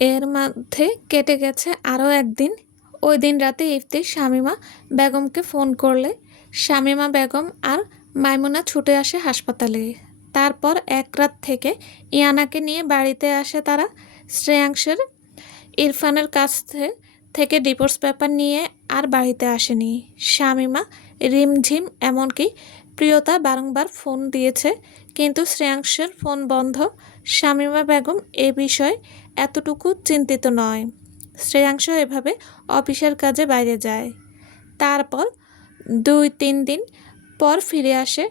এর মধ্যে কেটে গেছে আরও একদিন। ওই দিন রাতে ইফতি শামীমা বেগমকে ফোন করলে শামীমা বেগম আর মাইমুনা ছুটে আসে হাসপাতালে। তারপর এক রাত থেকে ইয়ানাকে নিয়ে বাড়িতে আসে তারা। শ্রেয়াংশের ইরফানের কাছ থেকে ডিভোর্স পেপার নিয়ে আর বাড়িতে আসেনি শামীমা। রিমঝিম এমনকি প্রিয়তা বারংবার ফোন দিয়েছে, কিন্তু শ্রেয়াংশের ফোন বন্ধ। শামীমা বেগম এ বিষয়ে এতটুকু চিন্তিত নয়। শ্রেয়াংশ এভাবে অফিসের কাজে বাইরে যায়। তারপর 2-3 দিন পর ফিরে আসে।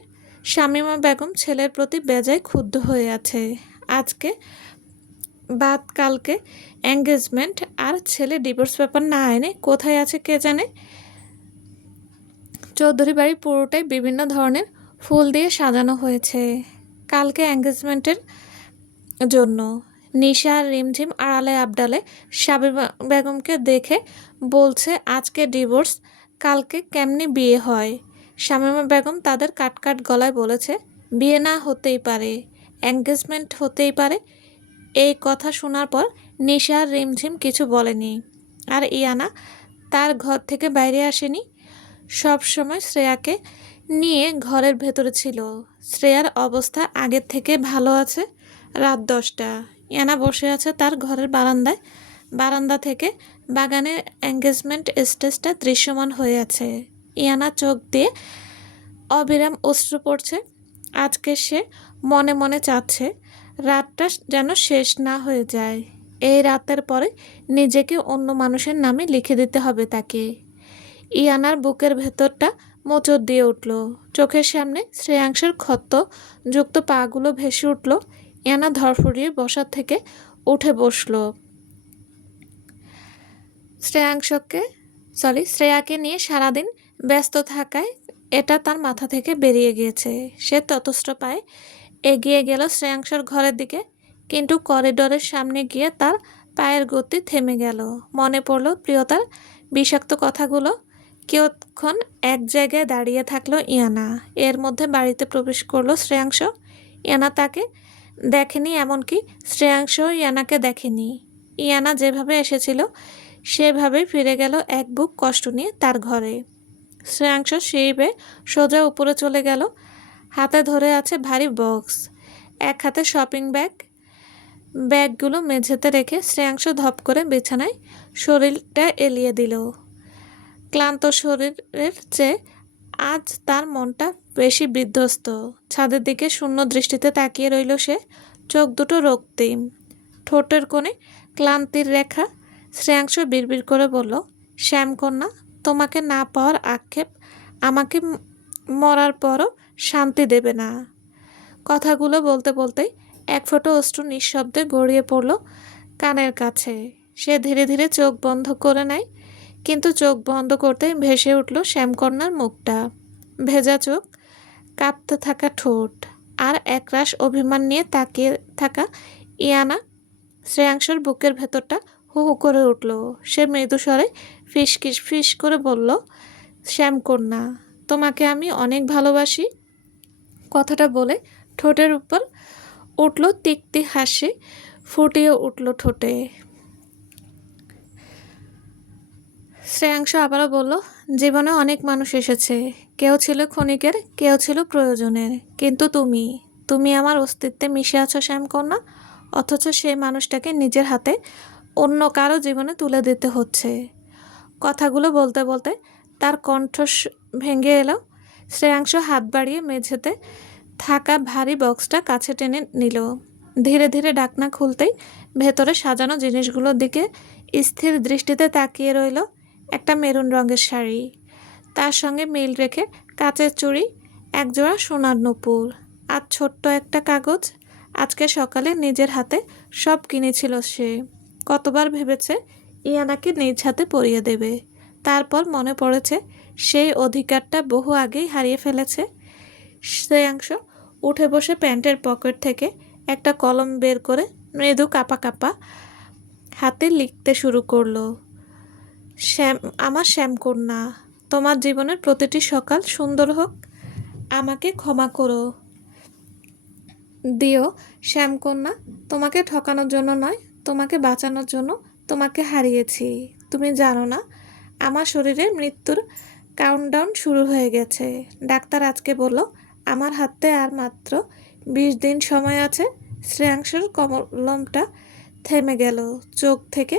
শামীমা বেগম ছেলের প্রতি বেজায় ক্ষুব্ধ হয়ে আছে। আজকে বাদ কালকে এঙ্গেজমেন্ট, আর ছেলে ডিভোর্স পেপার না এনে কোথায় আছে কে জানে। চৌধুরী বাড়ি পুরোটাই বিভিন্ন ধরনের ফুল দিয়ে সাজানো হয়েছে কালকে এঙ্গেজমেন্টের জন্য। নিশা আর রিমঝিম আড়ালে আবডালে শামীমা বেগমকে দেখে বলছে আজকে ডিভোর্স, কালকে কেমনি বিয়ে হয়। শামীমা বেগম তাদের কাট গলায় বলেছে, বিয়ে না হতেই পারে, এঙ্গেজমেন্ট হতেই পারে। এই কথা শোনার পর নিশা আর রিমঝিম কিছু বলেনি। আর ইয়ানা তার ঘর থেকে বাইরে আসেনি, সব সময় শ্রেয়াকে নিয়ে ঘরের ভেতরে ছিল। শ্রেয়ার অবস্থা আগের থেকে ভালো আছে। রাত 10টা, ইয়ানা বসে আছে তার ঘরের বারান্দায়। বারান্দা থেকে বাগানের এঙ্গেজমেন্ট স্টেজটা দৃশ্যমান হয়ে আছে। ইয়ানা চোখ দিয়ে অবিরাম অশ্রু পড়ছে। আজকে সে মনে মনে চাচ্ছে রাতটা যেন শেষ না হয়ে যায়। এই রাতের পরে নিজেকে অন্য মানুষের নামে লিখে দিতে হবে তাকে। ইয়ানার বুকের ভেতরটা মোচড় দিয়ে উঠল। চোখের সামনে শ্রেয়াংশের ক্ষত যুক্ত পাগুলো ভেসে উঠল। ইয়ানা ধরফড়িয়ে বসার থেকে উঠে বসল। শ্রেয়াকে নিয়ে সারাদিন ব্যস্ত থাকায় এটা তার মাথা থেকে বেরিয়ে গিয়েছে। সে ততস্থ পায়ে এগিয়ে গেল শ্রেয়াংশের ঘরের দিকে, কিন্তু করিডোরের সামনে গিয়ে তার পায়ের গতি থেমে গেল। মনে পড়ল প্রিয়তার বিষাক্ত কথাগুলো। কিয়ৎক্ষণ এক জায়গায় দাঁড়িয়ে থাকলো ইয়ানা। এর মধ্যে বাড়িতে প্রবেশ করলো শ্রেয়াংশ। ইয়ানা তাকে দেখেনি, এমনকি শ্রেয়াংশও ইয়ানাকে দেখেনি। ইয়ানা যেভাবে এসেছিল সেভাবেই ফিরে গেল এক বুক কষ্ট নিয়ে তার ঘরে। শ্রেয়াংশ সিঁড়ি সোজা উপরে চলে গেল। হাতে ধরে আছে ভারী বক্স, এক হাতে শপিং ব্যাগ। ব্যাগগুলো মেঝেতে রেখে শ্রেয়াংশ ধপ করে বিছানায় শরীরটা এলিয়ে দিল। ক্লান্ত শরীরের চেয়ে আজ তার মনটা বেশি বিধ্বস্ত। ছাদের দিকে শূন্য দৃষ্টিতে তাকিয়ে রইল সে। চোখ দুটো রক্তিম, ঠোঁটের কোণে ক্লান্তির রেখা। শ্রেয়াংশ বিড়বিড় করে বলল, শ্যামকন্যা, তোমাকে না পাওয়ার আক্ষেপ আমাকে মরার পরও শান্তি দেবে না। কথাগুলো বলতে বলতেই এক ফোঁটা অশ্রু নিঃশব্দে গড়িয়ে পড়ল কানের কাছে। সে ধীরে ধীরে চোখ বন্ধ করে নেয়, কিন্তু চোখ বন্ধ করতেই ভেসে উঠল শ্যামকন্যার মুখটা। ভেজা চোখ, কাঁপতে থাকা ঠোঁট, আর একরাশ অভিমান নিয়ে তাকিয়ে থাকা ইয়ানা। শ্রেয়াংশর বুকের ভেতরটা হু হু করে উঠল। সে মৃদু স্বরে ফিস করে বলল, শ্যামকন্যা, তোমাকে আমি অনেক ভালোবাসি। কথাটা বলে ঠোঁটের উপর উঠল তিক্তি হাসি, ফুটিয়ে উঠল ঠোঁটে। শ্রেয়াংশ আবারও বলল, জীবনে অনেক মানুষ এসেছে, কেউ ছিল ক্ষণিকের, কেউ ছিল প্রয়োজনের, কিন্তু তুমি আমার অস্তিত্বে মিশে আছো শ্যামকন্যা। অথচ সেই মানুষটাকে নিজের হাতে অন্য কারো জীবনে তুলে দিতে হচ্ছে। কথাগুলো বলতে বলতে তার কণ্ঠ ভেঙে এলো। শ্রেয়াংশ হাত বাড়িয়ে মেঝেতে থাকা ভারী বক্সটা কাছে টেনে নিল। ধীরে ধীরে ঢাকনা খুলতেই ভেতরে সাজানো জিনিসগুলোর দিকে স্থির দৃষ্টিতে তাকিয়ে রইল। একটা মেরুন রঙের শাড়ি, তার সঙ্গে মিল রেখে কাচের চুড়ি, একজোড়া সোনার নূপুর, আর ছোট্ট একটা কাগজ। আজকে সকালে নিজের হাতে সব কিনেছিল সে। কতবার ভেবেছে ইয়ানাকে নিজ হাতে পরিয়ে দেবে। তারপর মনে পড়েছে সেই অধিকারটা বহু আগেই হারিয়ে ফেলেছে। শ্রেয়াংশ উঠে বসে প্যান্টের পকেট থেকে একটা কলম বের করে মৃদু কাঁপা কাঁপা হাতে লিখতে শুরু করলো। আমার শ্যামকন্যা, তোমার জীবনের প্রতিটি সকাল সুন্দর হোক। আমাকে ক্ষমা দিও শ্যামকন্যা, তোমাকে ঠকানোর জন্য নয়, তোমাকে বাঁচানোর জন্য তোমাকে হারিয়েছি। তুমি জানো না, আমার শরীরে মৃত্যুর কাউন্টডাউন শুরু হয়ে গেছে। ডাক্তার আজকে বলল আমার হাতে আর মাত্র 20 দিন সময় আছে। শ্রেয়াংশের কলমটা থেমে গেল। চোখ থেকে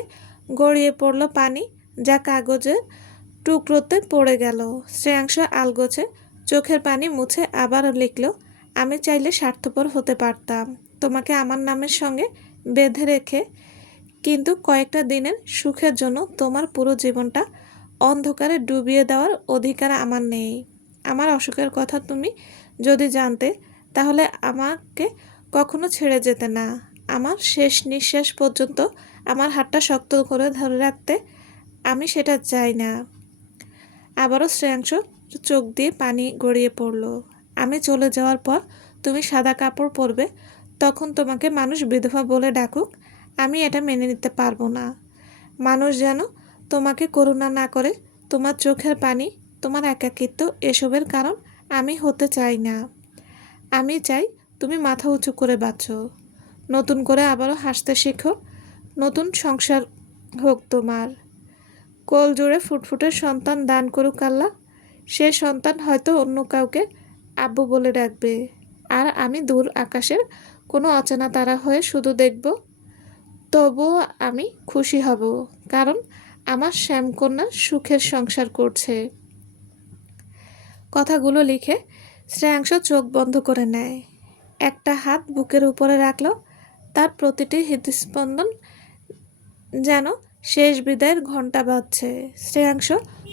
গড়িয়ে পড়ল পানি, যা কাগজের টুকরোতে পড়ে গেল। শ্রেয়াংশ আলগোছে চোখের পানি মুছে আবার লিখল, আমি চাইলে স্বার্থপর হতে পারতাম তোমাকে আমার নামের সঙ্গে বেঁধে রেখে, কিন্তু কয়েকটা দিনের সুখের জন্য তোমার পুরো জীবনটা অন্ধকারে ডুবিয়ে দেওয়ার অধিকার আমার নেই। আমার অসুখের কথা তুমি যদি জানতে, তাহলে আমাকে কখনো ছেড়ে যেতে না। আমার শেষ নিঃশ্বাস পর্যন্ত আমার হাতটা শক্ত করে ধরে রাখতে। আমি সেটা চাই না। আবারও শ্রেয়াংশ চোখ দিয়ে পানি গড়িয়ে পড়ল। আমি চলে যাওয়ার পর তুমি সাদা কাপড় পরবে, তখন তোমাকে মানুষ বিধবা বলে ডাকুক, আমি এটা মেনে নিতে পারবো না। মানুষ যেন তোমাকে করুণা না করে। তোমার চোখের পানি, তোমার একাকিত্ব, এসবের কারণ আমি হতে চাই না। আমি চাই তুমি মাথা উঁচু করে বাঁচো, নতুন করে আবারও হাসতে শেখো, নতুন সংসার হোক তোমার। কোল জুড়ে ফুটফুটে সন্তান দান করুক আল্লাহ। সে সন্তান হয়তো অন্য কাউকে আব্বু বলে ডাকবে, আর আমি দূর আকাশের কোনো অচেনা তারা হয়ে শুধু দেখব। তবুও আমি খুশি হব, কারণ আমার শ্যামকন্যা সুখের সংসার করছে। কথাগুলো লিখে শ্রেয়াংশ চোখ বন্ধ করে নেয়। একটা হাত বুকের উপরে রাখল। তার প্রতিটি হৃদস্পন্দন যেন শেষ বিদায়ের ঘণ্টা বাজছে। শ্রেয়াংশ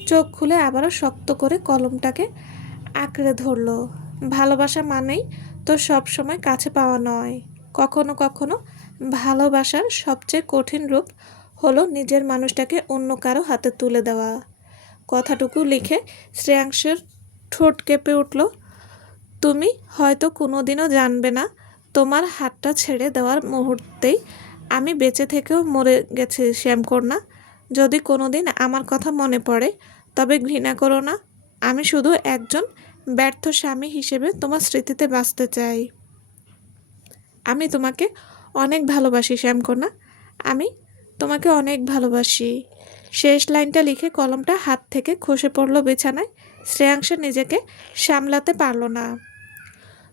চোখ খুলে আবারও শক্ত করে কলমটাকে আঁকড়ে ধরল। ভালোবাসা মানেই তো সবসময় কাছে পাওয়া নয়। কখনো কখনো ভালোবাসার সবচেয়ে কঠিন রূপ হলো নিজের মানুষটাকে অন্য কারো হাতে তুলে দেওয়া। কথাটুকু লিখে শ্রেয়াংশের ঠোঁট কেঁপে উঠল। তুমি হয়তো কোনোদিনও জানবে না, তোমার হাতটা ছেড়ে দেওয়ার মুহূর্তেই আমি বেঁচে থেকেও মরে গেছি শ্যামকন্যা। যদি কোনোদিন আমার কথা মনে পড়ে, তবে ঘৃণা করো না। আমি শুধু একজন ব্যর্থ স্বামী হিসেবে তোমার স্মৃতিতে বাঁচতে চাই। আমি তোমাকে অনেক ভালোবাসি শ্যামকন্যা, আমি তোমাকে অনেক ভালোবাসি। শেষ লাইনটা লিখে কলমটা হাত থেকে খসে পড়ল বিছানায়। শ্রেয়াংশ নিজেকে সামলাতে পারল না।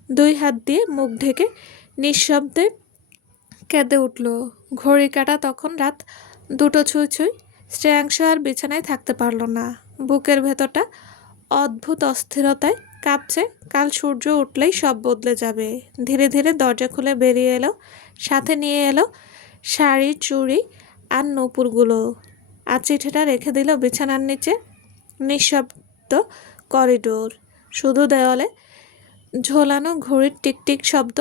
2 হাত দিয়ে মুখ ঢেকে নিঃশব্দে কেঁদে উঠল। ঘড়ি কাঁটা তখন রাত 2টো ছুঁই ছুঁই। শ্রেয়াংশ আর বিছানায় থাকতে পারল না। বুকের ভেতরটা অদ্ভুত অস্থিরতায় কাঁপছে। কাল সূর্য উঠলেই সব বদলে যাবে। ধীরে ধীরে দরজা খুলে বেরিয়ে এলো। সাথে নিয়ে এলো শাড়ি, চুড়ি আর নূপুরগুলো। আর চিঠিটা রেখে দিল বিছানার নিচে। নিঃশব্দ করিডোর, শুধু দেওয়ালে ঝোলানো ঘড়ির টিকটিক শব্দ।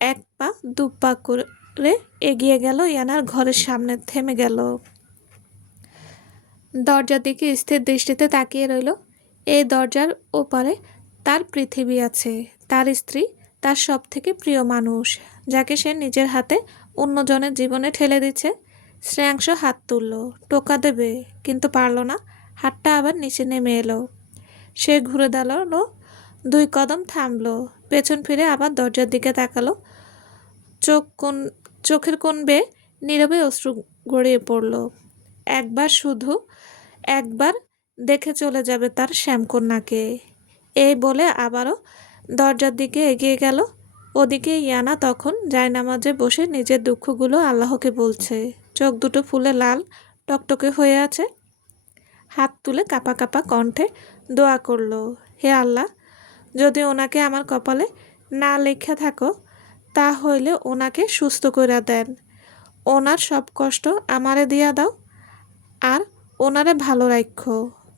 1 পা 2 পা করে এগিয়ে গেল ইয়ানার ঘরের সামনে, থেমে গেল। দরজার দিকে স্থির দৃষ্টিতে তাকিয়ে রইল। এই দরজার ওপারে তার পৃথিবী আছে, তার স্ত্রী, তার সব থেকে প্রিয় মানুষ, যাকে সে নিজের হাতে অন্যজনের জীবনে ঠেলে দিচ্ছে। শ্রেয়াংশ হাত তুলল, টোকা দেবে, কিন্তু পারল না। হাতটা আবার নিচে নেমে এলো। সে ঘুরে দাঁড়ালো, 2 কদম থামলো, পেছন ফিরে আবার দরজার দিকে তাকালো। চোখের কোণ বেয়ে নীরবে অশ্রু গড়িয়ে পড়ল। শুধু একবার দেখে চলে যাবে তার শ্যামকন্যাকে, এই বলে আবারও দরজার দিকে এগিয়ে গেল। ওদিকে ইয়ানা তখন জায়নামাজে বসে নিজের দুঃখগুলো আল্লাহকে বলছে। চোখ দুটো ফুলে লাল টকটকে হয়ে আছে। হাত তুলে কাঁপা কাঁপা কণ্ঠে দোয়া করল, হে আল্লাহ, যদি ওনাকে আমার কপালে না লেখা থাকো, তা হইলে ওনাকে সুস্থ করে দেন। ওনার সব কষ্ট আমারে দিয়া দাও, আর ওনারে ভালো রাখো।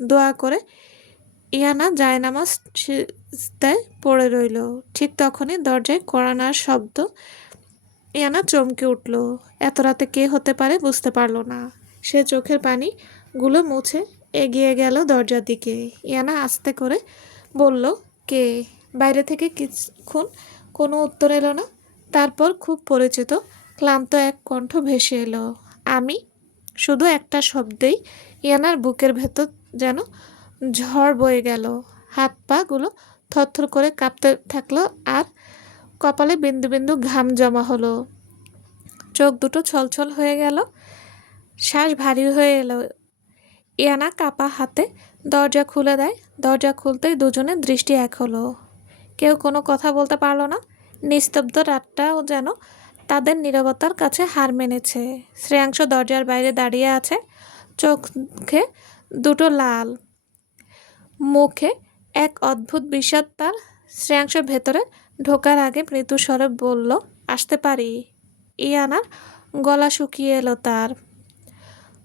দোয়া করে ইয়ানা জায়নামাজ সিজদায় পড়ে রইল। ঠিক তখনই দরজায় কড়া নাড়ার শব্দ। ইয়ানা চমকে উঠল। এত রাতে কে হতে পারে বুঝতে পারল না। সে চোখের পানিগুলো মুছে এগিয়ে গেল দরজার দিকে। ইয়ানা আস্তে করে বলল, কে? বাইরে থেকে কিছুক্ষণ কোনো উত্তর এলো না। তারপর খুব পরিচিত ক্লান্ত এক কণ্ঠ ভেসে এলো, আমি। শুধু একটা শব্দেই ইয়ানার বুকের ভেতর যেন ঝড় বয়ে গেল। হাত পাগুলো থরথর করে কাঁপতে থাকলো, আর কপালে বিন্দু বিন্দু ঘাম জমা হলো। চোখ দুটো ছলছল হয়ে গেল, শ্বাস ভারী হয়ে এলো। ইয়ানা কাপা হাতে দরজা খুলে দেয়। দরজা খুলতেই দুজনের দৃষ্টি এক হলো। কেউ কোনো কথা বলতে পারল না। নিস্তব্ধ রাতটাও যেন তাদের নীরবতার কাছে হার মেনেছে। শ্রেয়াংশ দরজার বাইরে দাঁড়িয়ে আছে, চোখে দুটো লাল, মুখে এক অদ্ভুত বিষাদ তার। শ্রেয়াংশ ভেতরে ঢোকার আগে মৃদু স্বরে বলল, আসতে পারি? ইয়ানার গলা শুকিয়ে এলো, তার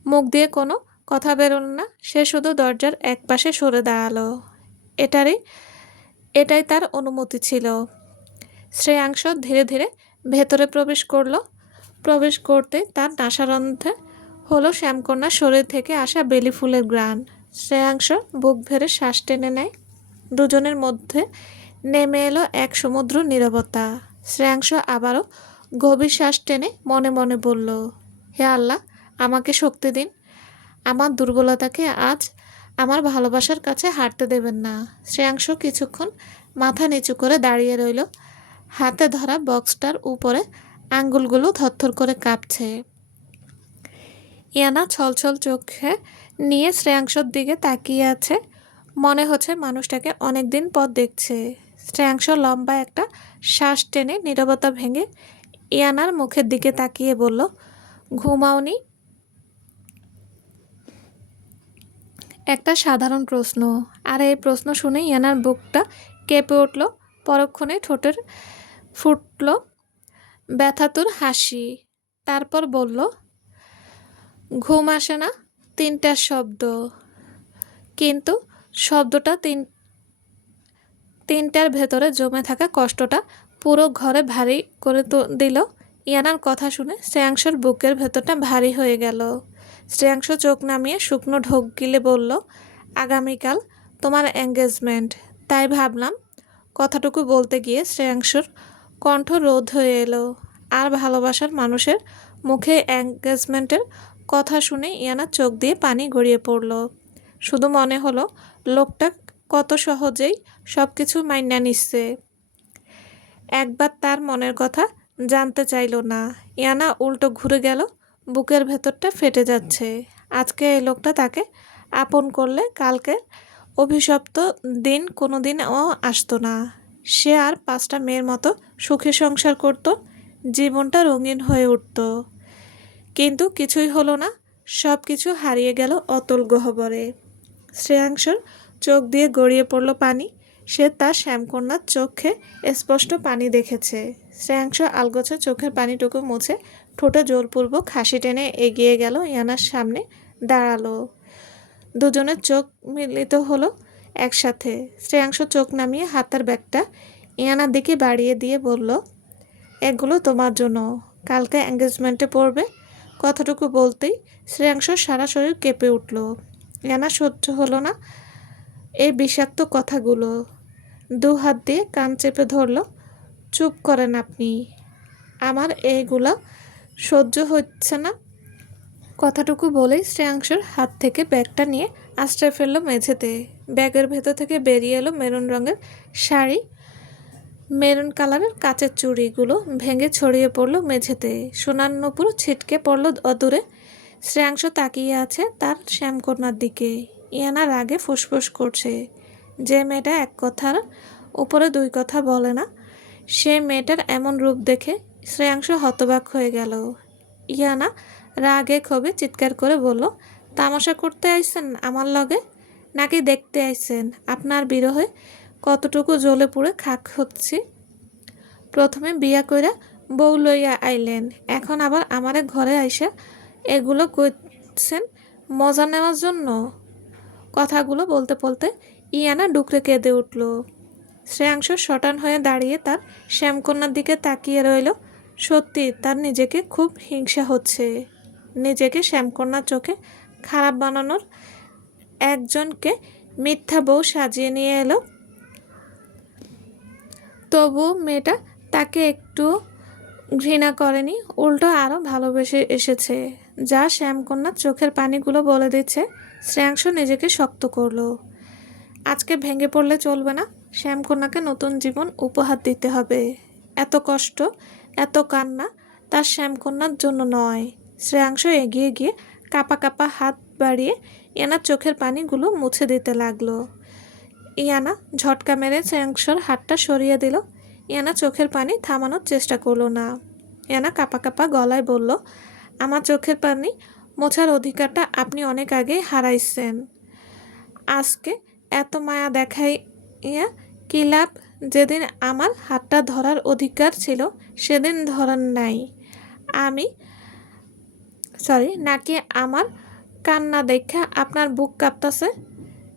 মুখ দিয়ে কোনো কথা বেরোল না। সে শুধু দরজার একপাশে সরে দাঁড়ালো। এটাই তার অনুমতি ছিল। শ্রেয়াংশ ধীরে ধীরে ভেতরে প্রবেশ করতে তার নাসারন্ধ্রে হলো শ্যামকন্যার শরীর থেকে আসা বেলি ফুলের ঘ্রাণ। শ্রেয়াংশ বুক ভরে শ্বাস টেনে নেয়। দুজনের মধ্যে নেমে এলো এক সমুদ্র নীরবতা। শ্রেয়াংশ আবারও গভীর শ্বাস টেনে মনে মনে বলল, হে আল্লাহ, আমাকে শক্তি দিন। আমার দুর্বলতাকে আজ আমার ভালোবাসার কাছে হারতে দেবেন না। শ্রেয়াংশ কিছুক্ষণ মাথা নিচু করে দাঁড়িয়ে রইল। হাতে ধরা বক্সটার উপরে আঙ্গুলগুলো থরথর করে কাঁপছে। ইয়ানা ছলছল চোখে নিয়ে শ্রেয়াংশর দিকে তাকিয়ে আছে। মনে হচ্ছে মানুষটাকে অনেক দিন পর দেখছে। শ্রেয়াংশ লম্বা একটা শ্বাস টেনে নীরবতা ভেঙে ইয়ানার মুখের দিকে তাকিয়ে বলল, ঘুমাওনি? একটা সাধারণ প্রশ্ন। আর এই প্রশ্ন শুনে ইয়ানার বুকটা কেঁপে উঠল। পরক্ষণে ঠোঁটের ফুটল ব্যথাতুর হাসি। তারপর বলল, ঘুম আসে না? তিনটার শব্দ, কিন্তু শব্দটা তিনটার ভেতরে জমে থাকা কষ্টটা পুরো ঘরে ভারী করে দিল। ইয়ানার কথা শুনে শ্রেয়াংশর বুকের ভেতরটা ভারী হয়ে গেল। শ্রেয়াংশ চোখ নামিয়ে শুকনো ঢোক গিলে বলল, আগামীকাল তোমার এঙ্গেজমেন্ট। তাই ভাবলাম। কথাটুকু বলতে গিয়ে শ্রেয়াংশর কণ্ঠ রোধ হয়ে এলো। আর ভালোবাসার মানুষের মুখে এঙ্গেজমেন্টের কথা শুনে ইয়ানার চোখ দিয়ে পানি গড়িয়ে পড়ল। শুধু মনে হলো লোকটা কত সহজেই সব কিছু মাইনা নিচ্ছে। একবার তার মনের কথা জানতে চাইল না। ইয়ানা উল্টো ঘুরে গেল। বুকের ভেতরটা ফেটে যাচ্ছে। আজকে এই লোকটা তাকে আপন করলে কালকে অভিশপ্ত দিন কোনোদিনও আসতো না। সে আর 5টা মেয়ের মতো সুখে সংসার করত, জীবনটা রঙিন হয়ে উঠত। কিন্তু কিছুই হলো না। সব কিছু হারিয়ে গেল অতল গহ্বরে। শ্রেয়াংশর চোখ দিয়ে গড়িয়ে পড়ল পানি। সে তার শ্যামকন্যার চোখে স্পষ্ট পানি দেখেছে। শ্রেয়াংশ আলগোছে চোখের পানিটুকু মুছে ঠোঁটে জোরপূর্বক হাসি টেনে এগিয়ে গেল ইয়ানার সামনে দাঁড়ালো। দুজনের চোখ মিলিত হলো একসাথে। শ্রেয়াংশ চোখ নামিয়ে হাতের ব্যাগটা ইয়ানার দিকে বাড়িয়ে দিয়ে বলল, এগুলো তোমার জন্য, কালকে এঙ্গেজমেন্টে পড়বে। কথাটুকু বলতেই শ্রেয়াংশ সারা শরীর কেঁপে উঠল। ইয়ানা সহ্য হলো না এই বিষাক্ত কথাগুলো। 2 হাত দিয়ে কান চেপে ধরল। চুপ করেন আপনি, আমার এইগুলো সহ্য হচ্ছে না। কথাটুকু বলেই শ্রেয়াংশর হাত থেকে ব্যাগটা নিয়ে আশ্রয় ফেলল মেঝেতে। ব্যাগের ভেতর থেকে বেরিয়ে এলো মেরুন রঙের শাড়ি, মেরুন কালারের কাচের চুড়িগুলো ভেঙে ছড়িয়ে পড়ল মেঝেতে। সোনার নূপুর ছিটকে পড়ল অদূরে। শ্রেয়াংশ তাকিয়ে আছে তার শ্যামকন্যার দিকে। ইয়ানা রাগে ফুসফুস করছে। যে মেয়েটা এক কথার উপরে 2 কথা বলে না, সে মেয়েটার এমন রূপ দেখে শ্রেয়াংশ হতবাক হয়ে গেল। ইয়ানা রাগে ক্ষোভে চিৎকার করে বলল, তামাশা করতে আইছেন আমার লগে, নাকি দেখতে আইছেন আপনার বিরহে কতটুকু জ্বলে পুড়ে খাক হচ্ছি? প্রথমে বিয়া কইরা বউ লইয়া আইলেন, এখন আবার আমারে ঘরে আইসা এগুলো কইছেন মজা নেওয়ার জন্য? কথাগুলো বলতে বলতে ইয়ানা ডুকরে কেঁদে উঠল। শ্রেয়াংশ শটান হয়ে দাঁড়িয়ে তার শ্যামকন্যার দিকে তাকিয়ে রইল। সত্যি তার নিজেকে খুব হিংসা হচ্ছে। নিজেকে শ্যামকন্যার চোখে খারাপ বানানোর একজনকে মিথ্যা বউ সাজিয়ে নিয়ে এলো। তবু মেয়েটা তাকে একটু ঘৃণা করেনি, উল্টো আরও ভালোবেসে এসেছে। যা শ্যামকন্যার চোখের পানিগুলো বলে দিচ্ছে। শ্রেয়াংশ নিজেকে শক্ত করলো। আজকে ভেঙে পড়লে চলবে না। শ্যামকন্যাকে নতুন জীবন উপহার দিতে হবে। এত কষ্ট, এত কান্না তার শ্যামকন্যার জন্য নয়। শ্রেয়াংশ এগিয়ে গিয়ে কাপা কাপা হাত বাড়িয়ে ইয়ানার চোখের পানিগুলো মুছে দিতে লাগলো। ইয়ানা ঝটকা মেরে শ্রেয়াংশর হাতটা সরিয়ে দিল। ইয়ানা চোখের পানি থামানোর চেষ্টা করলো না। ইয়ানা কাপা কাপা গলায় বলল, আমার চোখের পানি মোছার অধিকারটা আপনি অনেক আগেই হারাইছেন। আজকে এত মায়া দেখাইয়া কি লাভ? যেদিন আমার হাতটা ধরার অধিকার ছিল সেদিন ধরার নাই নাকি আমার কান্না দেখা আপনার বুক কাঁপতাছে?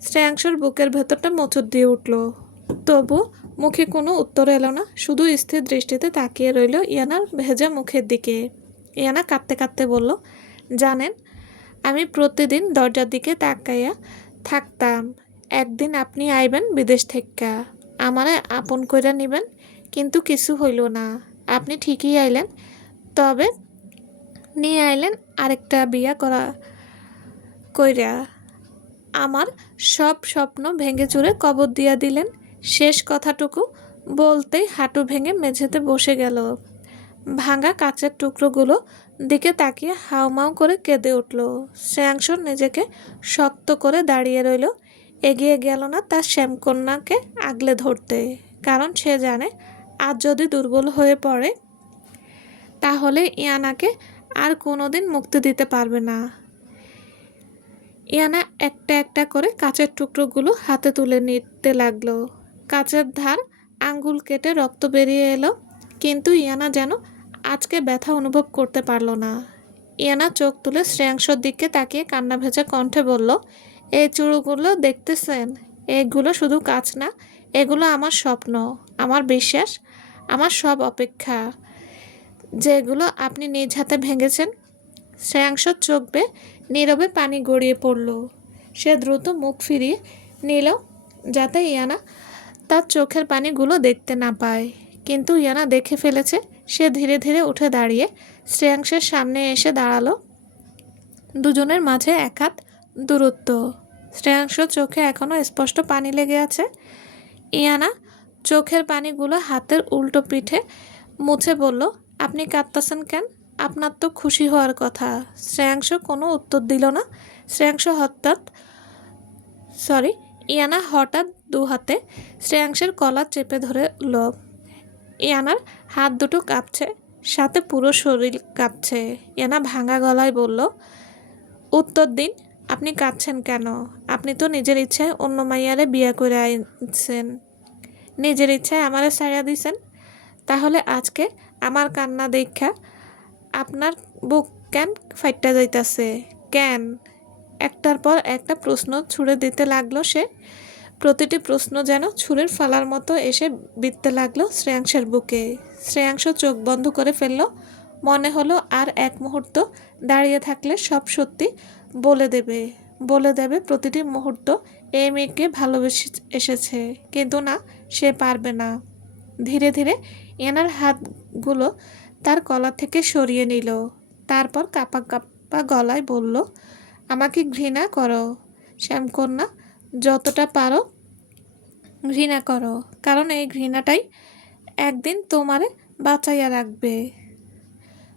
শ্রেয়াংশর বুকের ভেতরটা মোচড় দিয়ে উঠল। তবু মুখে কোনো উত্তর এলো না, শুধু স্থির দৃষ্টিতে তাকিয়ে রইল ইয়ানার ভেজা মুখের দিকে। ইয়ানা কাঁদতে কাঁদতে বলল, জানেন আমি প্রতিদিন দরজার দিকে তাকাইয়া থাকতাম, একদিন আপনি আইবেন বিদেশ থেকে, আমারে আপন কইরা নিবেন, কিন্তু কিছু হইল না। আপনি ঠিকই আইলেন, তবে নিয়ে আইলেন আরেকটা বিয়া কইরা। আমার সব স্বপ্ন ভেঙে চুরে কবর দিয়া দিলেন। শেষ কথাটুকু বলতেই হাঁটু ভেঙে মেঝেতে বসে গেল। ভাঙা কাচের টুকরোগুলো দিকে তাকিয়ে হাউমাউ করে কেঁদে উঠল। শ্রেয়াংশ নিজেকে শক্ত করে দাঁড়িয়ে রইল, এগিয়ে গেল না তার শ্যামকন্যাকে আগলে ধরতে, কারণ সে জানে আজ যদি দুর্বল হয়ে পড়ে তাহলে ইয়ানাকে আর কোনোদিন মুক্তি দিতে পারবে না। ইয়ানা একটা একটা করে কাচের টুকরোগুলো হাতে তুলে নিতে লাগলো। কাচের ধার আঙ্গুল কেটে রক্ত বেরিয়ে এলো, কিন্তু ইয়ানা যেন আজকে ব্যথা অনুভব করতে পারল না। ইয়ানা চোখ তুলে শ্রেয়াংশর দিকে তাকিয়ে কান্না ভেজা কণ্ঠে বলল, এই চুড়োগুলো দেখতেছেন? এগুলো শুধু কাচ না, এগুলো আমার স্বপ্ন, আমার বিশ্বাস, আমার সব অপেক্ষা, যেগুলো আপনি নিজ হাতে ভেঙেছেন। শ্রেয়াংশর চোখ বেয়ে নীরবে পানি গড়িয়ে পড়ল। সে দ্রুত মুখ ফিরিয়ে নিল যাতে ইয়ানা তার চোখের পানিগুলো দেখতে না পায়, কিন্তু ইয়ানা দেখে ফেলেছে। সে ধীরে ধীরে উঠে দাঁড়িয়ে শ্রেয়াংশের সামনে এসে দাঁড়ালো। দুজনের মাঝে এক হাত দূরত্ব। শ্রেয়াংশর চোখে এখনও স্পষ্ট পানি লেগে আছে। ইয়ানা চোখের পানিগুলো হাতের উল্টো পিঠে মুছে বলল, আপনি কাঁদতেছেন কেন? আপনার তো খুশি হওয়ার কথা। শ্রেয়াংশ কোনো উত্তর দিল না। ইয়ানা হঠাৎ দু হাতে শ্রেয়াংশের কলার চেপে ধরল। ইয়ানার হাত দুটো কাঁপছে, সাথে পুরো শরীর কাঁপছে। ইয়ানা ভাঙা গলায় বলল, উত্তর দিন, আপনি কাঁদছেন কেন? আপনি তো নিজের ইচ্ছায় অন্য মাইয়ারে বিয়া করে আনছেন, নিজের ইচ্ছায় আমারে ছাড়িয়া দিছেন। তাহলে আজকে আমার কান্না দেখা আপনার বুক কেন ফাইটটা যাইতাছে কেন? একটার পর একটা প্রশ্ন ছুড়ে দিতে লাগলো সে। প্রতিটি প্রশ্ন যেন ছুরির ফালার মতো এসে বিঁধতে লাগলো শ্রেয়াংশের বুকে। শ্রেয়াংশ চোখ বন্ধ করে ফেলল। মনে হলো আর এক মুহূর্ত দাঁড়িয়ে থাকলে সব সত্যি বলে দেবে প্রতিটি মুহূর্ত এই মেয়েকে ভালোবেসে এসেছে, কিন্তু না, সে পারবে না। ধীরে ধীরে এনার হাতগুলো তার গলা থেকে সরিয়ে নিল। তারপর কাঁপা কাঁপা গলায় বলল, আমাকে ঘৃণা করো শ্যামকন্যা, যতটা পারো ঘৃণা করো, কারণ এই ঘৃণাটাই একদিন তোমারে বাঁচাইয়া রাখবে।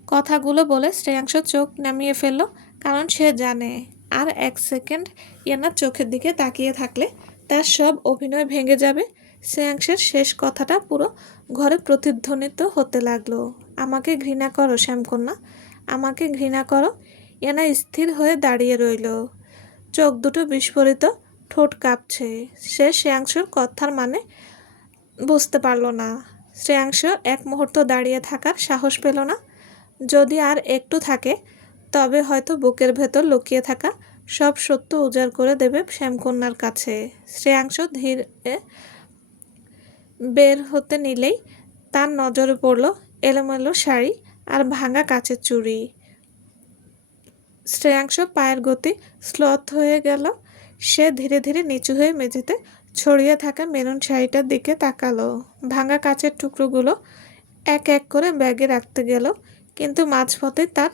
কথাগুলো বলে শ্রেয়াংশ চোখ নামিয়ে ফেলল, কারণ সে জানে আর এক সেকেন্ড ইয়ানার চোখের দিকে তাকিয়ে থাকলে তার সব অভিনয় ভেঙে যাবে। শ্রেয়াংশের শেষ কথাটা পুরো ঘরে প্রতিধ্বনিত হতে লাগলো, আমাকে ঘৃণা করো শ্যামকন্যা, আমাকে ঘৃণা করো। ইয়ানা স্থির হয়ে দাঁড়িয়ে রইল, চোখ দুটো বিস্ফোরিত, ঠোঁট কাঁপছে। সে শ্রেয়াংশর কথার মানে বুঝতে পারল না। শ্রেয়াংশ এক মুহূর্ত দাঁড়িয়ে থাকার সাহস পেল না। যদি আর একটু থাকে তবে হয়তো বুকের ভেতর লুকিয়ে থাকা সব সত্য উজাড় করে দেবে শ্যামকন্যার কাছে। শ্রেয়াংশ ধীরে বের হতে নিলেই তার নজরে পড়ল এলোমেলো শাড়ি আর ভাঙা কাচের চুড়ি। শ্রেয়াংশ পায়ের গতি স্লথ হয়ে গেল। সে ধীরে ধীরে নিচু হয়ে মেঝেতে ছড়িয়ে থাকা মেরুন শাড়িটার দিকে তাকালো। ভাঙা কাচের টুকরোগুলো এক এক করে ব্যাগে রাখতে গেল, কিন্তু মাঝপথে তার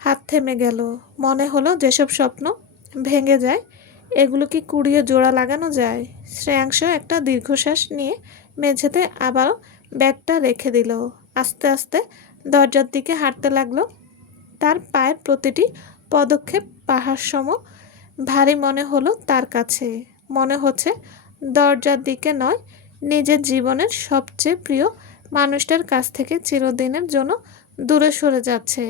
হাত থেমে গেল। মনে হলো যেসব স্বপ্ন ভেঙে যায় এগুলো কি কুড়িয়ে জোড়া লাগানো যায়। শ্রেয়াংশ একটা দীর্ঘশ্বাস নিয়ে মেঝেতে আবারও ব্যাগটা রেখে দিল। আস্তে আস্তে দরজার দিকে হাঁটতে লাগলো। তার পায়ের প্রতিটি পদক্ষেপ পাহাড় সম ভারী মনে হলো তার কাছে। মনে হচ্ছে দরজার দিকে নয়, নিজের জীবনের সবচেয়ে প্রিয় মানুষটার কাছ থেকে চিরদিনের জন্য দূরে সরে যাচ্ছে।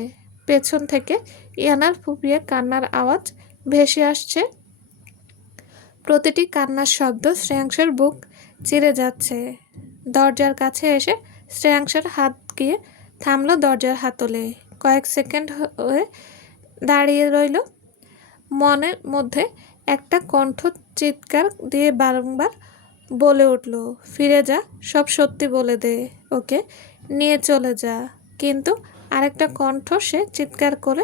পেছন থেকে ইয়ানার ফুপিয়ে কান্নার আওয়াজ ভেসে আসছে। প্রতিটি কান্নার শব্দ শ্রেয়াংসের বুক চিরে যাচ্ছে। দরজার কাছে এসে শ্রেয়াংসের হাত গিয়ে থামলো দরজার হাতলে। কয়েক সেকেন্ড হয়ে দাঁড়িয়ে রইল। মনের মধ্যে একটা কণ্ঠ চিৎকার দিয়ে বারংবার বলে উঠল, ফিরে যা, সব সত্যি বলে দে, ওকে নিয়ে চলে যা। কিন্তু আরেকটা কণ্ঠ সে চিৎকার করে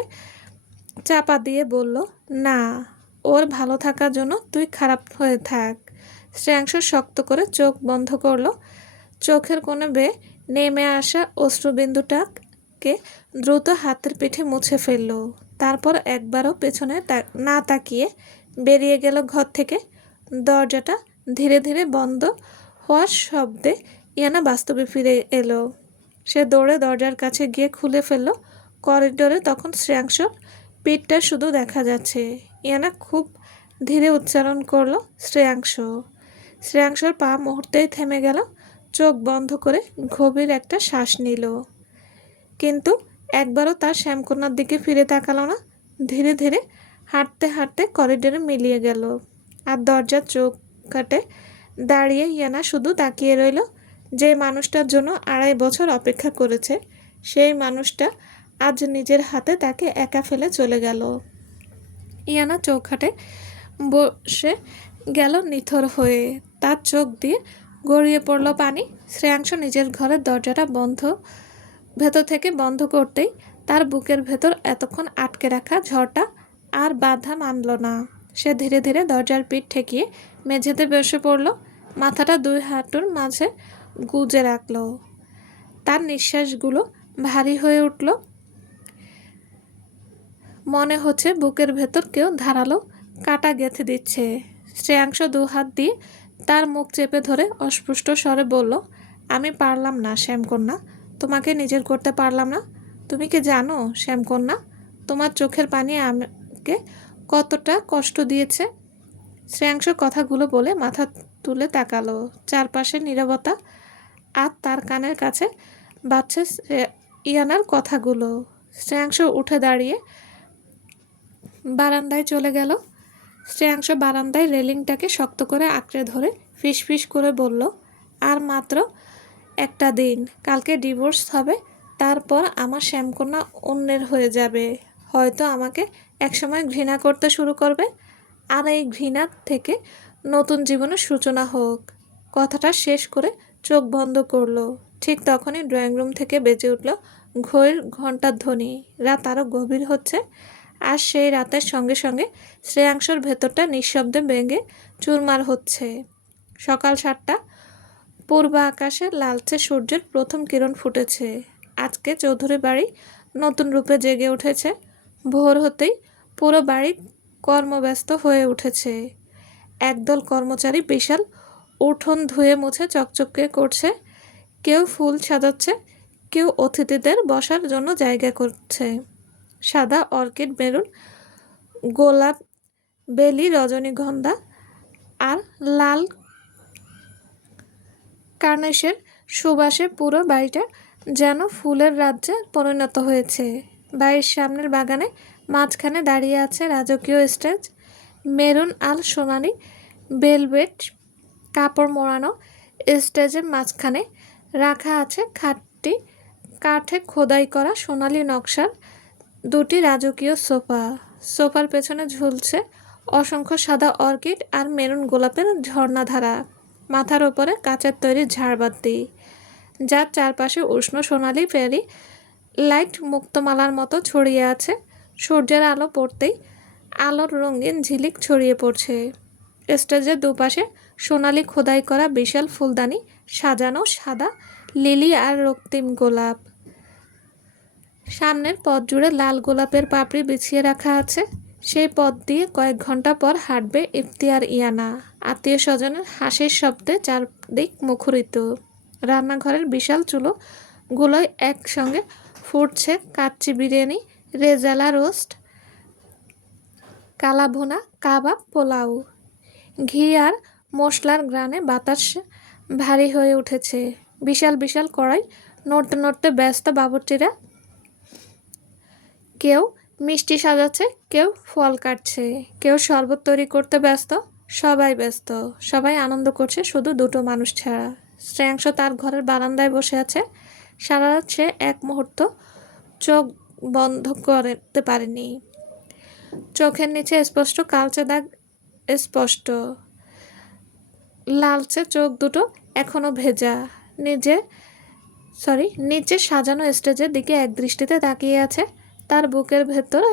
চাপা দিয়ে বলল, না, ওর ভালো থাকার জন্য তুই খারাপ হয়ে থাক। শ্রেয়াংশ শক্ত করে চোখ বন্ধ করলো। চোখের কোণে বেয়ে নেমে আসা অশ্রুবিন্দুটাকে দ্রুত হাতের পিঠে মুছে ফেলল। তারপর একবারও পেছনে না তাকিয়ে বেরিয়ে গেল ঘর থেকে। দরজাটা ধীরে ধীরে বন্ধ হওয়ার শব্দে ইয়ানা বাস্তবে ফিরে এলো। সে দৌড়ে দরজার কাছে গিয়ে খুলে ফেলল। করিডোরে তখন শ্রেয়াংশর পিঠটা শুধু দেখা যাচ্ছে। ইয়ানা খুব ধীরে উচ্চারণ করলো, শ্রেয়াংশ। শ্রেয়াংশর পা মুহূর্তেই থেমে গেল। চোখ বন্ধ করে গভীর একটা শ্বাস নিল, কিন্তু একবারও তার শ্যামকন্যার দিকে ফিরে তাকালো না। ধীরে ধীরে হাঁটতে হাঁটতে করিডোরে মিলিয়ে গেল। আর দরজার চোখ কাটে দাঁড়িয়ে ইয়ানা শুধু তাকিয়ে রইল। যে মানুষটার জন্য 2.5 বছর অপেক্ষা করেছে, সেই মানুষটা আজ নিজের হাতে তাকে একা ফেলে চলে গেল। ইয়ানা চৌখাটে বসে গেল নিথর হয়ে। তার চোখ দিয়ে গড়িয়ে পড়ল পানি। শ্রেয়াংশ নিজের ঘরের দরজাটা ভেতর থেকে বন্ধ করতেই তার বুকের ভেতর এতক্ষণ আটকে রাখা ঝড়টা আর বাধা মানল না। সে ধীরে ধীরে দরজার পিঠ ঠেকিয়ে মেঝেতে বসে পড়ল। মাথাটা 2 হাঁটুর মাঝে গুজে রাখল। তার নিঃশ্বাসগুলো ভারী হয়ে উঠল। মনে হচ্ছে বুকের ভেতর কেউ ধারালো কাটা গেঁথে দিচ্ছে। শ্রেয়াংশ 2 হাত দিয়ে তার মুখ চেপে ধরে অস্পষ্ট স্বরে বলল, আমি পারলাম না শ্যামকন্যা, তোমাকে নিজের করতে পারলাম না। তুমি কি জানো শ্যামকন্যা, তোমার চোখের পানি আমাকে কতটা কষ্ট দিয়েছে? শ্রেয়াংশ কথাগুলো বলে মাথা তুলে তাকালো। চারপাশে নীরবতা, আর তার কানের কাছে বাজছে ইয়ানার কথাগুলো। শ্রেয়াংশ উঠে দাঁড়িয়ে বারান্দায় চলে গেল। শ্রেয়াংশ বারান্দায় রেলিংটাকে শক্ত করে আঁকড়ে ধরে ফিসফিস করে বলল, আর মাত্র একটা দিন, কালকে ডিভোর্স হবে। তারপর আমার শ্যামকন্যা অন্যের হয়ে যাবে। হয়তো আমাকে একসময় ঘৃণা করতে শুরু করবে, আর এই ঘৃণা থেকে নতুন জীবনের সূচনা হোক। কথাটা শেষ করে চোখ বন্ধ করলো। ঠিক তখনই ড্রয়িং রুম থেকে বেজে উঠল ঘড়ির ঘণ্টার ধ্বনি। রাত আরও গভীর হচ্ছে, আর সেই রাতের সঙ্গে সঙ্গে শ্রেয়াংশর ভেতরটা নিঃশব্দে ভেঙে চুরমার হচ্ছে। সকাল 7টা। পূর্ব আকাশে লালচে সূর্যের প্রথম কিরণ ফুটেছে। আজকে চৌধুরী বাড়ি নতুন রূপে জেগে উঠেছে। ভোর হতেই পুরো বাড়ি কর্মব্যস্ত হয়ে উঠেছে। একদল কর্মচারী বিশাল উঠোন ধুয়ে মুছে চকচকে করছে। কেউ ফুল সাজাচ্ছে, কেউ অতিথিদের বসার জন্য জায়গা করছে। সাদা অর্কিড, মেরুন গোলাপ, বেলি, রজনীগন্ধা আর লাল কার্নেশের সুবাসে পুরো বাড়িটা যেন ফুলের রাজ্যে পরিণত হয়েছে। বাড়ির সামনের বাগানে মাঝখানে দাঁড়িয়ে আছে রাজকীয় স্টেজ। মেরুন আর সোনালি ভেলভেট কাপড় মোড়ানো স্টেজের মাঝখানে রাখা আছে খাটটি কাঠে খোদাই করা সোনালি নকশার 2টি রাজকীয় সোফা। সোফার পেছনে ঝুলছে অসংখ্য সাদা অর্কিড আর মেরুন গোলাপের ঝর্ণাধারা। মাথার ওপরে কাচের তৈরি ঝাড়বাতি, যার চারপাশে উষ্ণ সোনালি ফেরি লাইট মুক্তমালার মতো ছড়িয়ে আছে। সূর্যের আলো পড়তেই আলোর রঙিন ঝিলিক ছড়িয়ে পড়ছে। স্টেজের দুপাশে সোনালি খোদাই করা বিশাল ফুলদানি সাজানো সাদা লিলি আর রক্তিম গোলাপ। সামনের পথ জুড়ে লাল গোলাপের পাপড়ি বিছিয়ে রাখা আছে। সেই পথ দিয়ে কয়েক ঘন্টা পর হাঁটবে ইফতি আর ইয়ানা। আত্মীয় স্বজনের হাসির শব্দে চারদিক মুখরিত। রান্নাঘরের বিশাল চুলোগুলোয় একসঙ্গে ফুটছে কাচ্চি বিরিয়ানি, রেজালা রোস্ট, কালা ভুনা, কাবাব, পোলাও। ঘি আর মশলার ঘ্রাণে বাতাস ভারী হয়ে উঠেছে। বিশাল বিশাল কড়াই নড়তে নড়তে ব্যস্ত বাবুর্চিরা। কেউ মিষ্টি সাজাচ্ছে, কেউ ফল কাটছে, কেউ শরবত তৈরি করতে ব্যস্ত। সবাই ব্যস্ত, সবাই আনন্দ করছে, শুধু দুটো মানুষ ছাড়া। শ্রেয়াংশ তার ঘরের বারান্দায় বসে আছে। সারা রাত সে এক মুহূর্ত চোখ বন্ধ করতে পারেনি। চোখের নিচে স্পষ্ট কালচে দাগ, স্পষ্ট লালচে চোখ দুটো এখনো ভেজা। নিচে সাজানো স্টেজের দিকে এক দৃষ্টিতে তাকিয়ে আছে। তার বুকের ভেতরে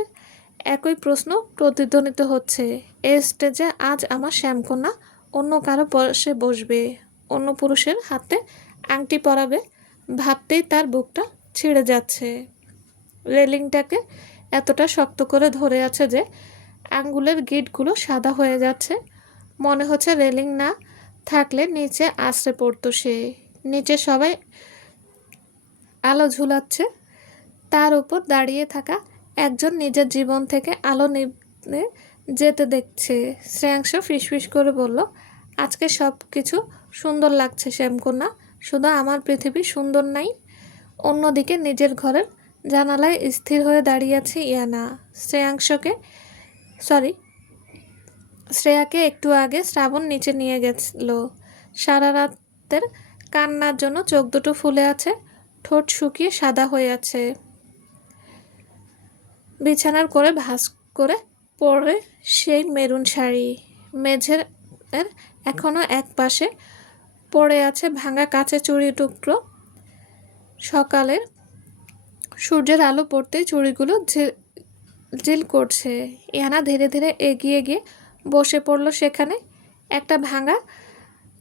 একই প্রশ্ন প্রতিধ্বনিত হচ্ছে। এই স্টেজে আজ আমার শ্যামকন্যা অন্য কারো পাশে বসবে, অন্য পুরুষের হাতে আংটি পরাবে। ভাবতেই তার বুকটা ছিঁড়ে যাচ্ছে। রেলিংটাকে এতটা শক্ত করে ধরে আছে যে আঙ্গুলের গিঁটগুলো সাদা হয়ে যাচ্ছে। মনে হচ্ছে রেলিং না থাকলে নিচে আছড়ে পড়তো সে। নিচে সবাই আলো ঝুলাচ্ছে। তার উপর দাঁড়িয়ে থাকা একজন নিজের জীবন থেকে আলো নিভে যেতে দেখছে। শ্রেয়াংশ ফিসফিস করে বলল, আজকে সব কিছু সুন্দর লাগছে শ্যামকন্যা, শুধু আমার পৃথিবী সুন্দর নাই। অন্যদিকে নিজের ঘরের জানালায় স্থির হয়ে দাঁড়িয়ে আছে ইয়ানা। শ্রেয়াকে একটু আগে শ্রাবণ নিচে নিয়ে গেছিল। সারা রাতের কান্নার জন্য চোখ দুটো ফুলে আছে, ঠোঁট শুকিয়ে সাদা হয়ে আছে। বিছানার করে ভাঁজ করে পরে সেই মেরুন শাড়ি। মেঝের এখনো এক পাশে পড়ে আছে ভাঙা কাঁচের চুড়ি টুকরো। সকালের সূর্যের আলো পড়তেই চুড়িগুলো ঝিলঝিল করছে। ইয়ানা ধীরে ধীরে এগিয়ে গিয়ে বসে পড়ল সেখানে। একটা ভাঙা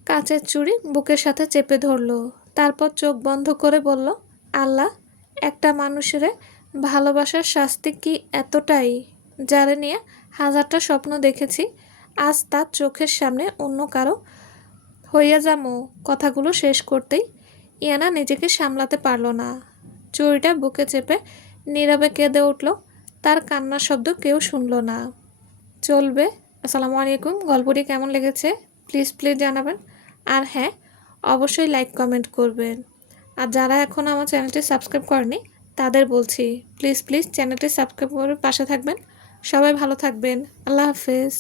কাঁচের চুড়ি বুকের সাথে চেপে ধরল। তারপর চোখ বন্ধ করে বলল, আল্লাহ, একটা মানুষের ভালোবাসার শাস্তি কি এতটাই? যারে নিয়ে হাজারটা স্বপ্ন দেখেছি, আজ তার চোখের সামনে অন্য কারো হইয়া যামো। কথাগুলো শেষ করতেই ইয়ানা নিজেকে সামলাতে পারল না। চুড়িটা বুকে চেপে নীরবে কেঁদে উঠল। তার কান্নার শব্দ কেউ শুনল না। চলবে। আসসালামু আলাইকুম। গল্পটি কেমন লেগেছে প্লিজ জানাবেন। আর হ্যাঁ, অবশ্যই লাইক কমেন্ট করবেন। আর যারা এখন আমার চ্যানেলটি সাবস্ক্রাইব করেনি তাদের বলছি, প্লিজ চ্যানেলটি সাবস্ক্রাইব করে পাশে থাকবেন। সবাই ভালো থাকবেন। আল্লাহ হাফেজ।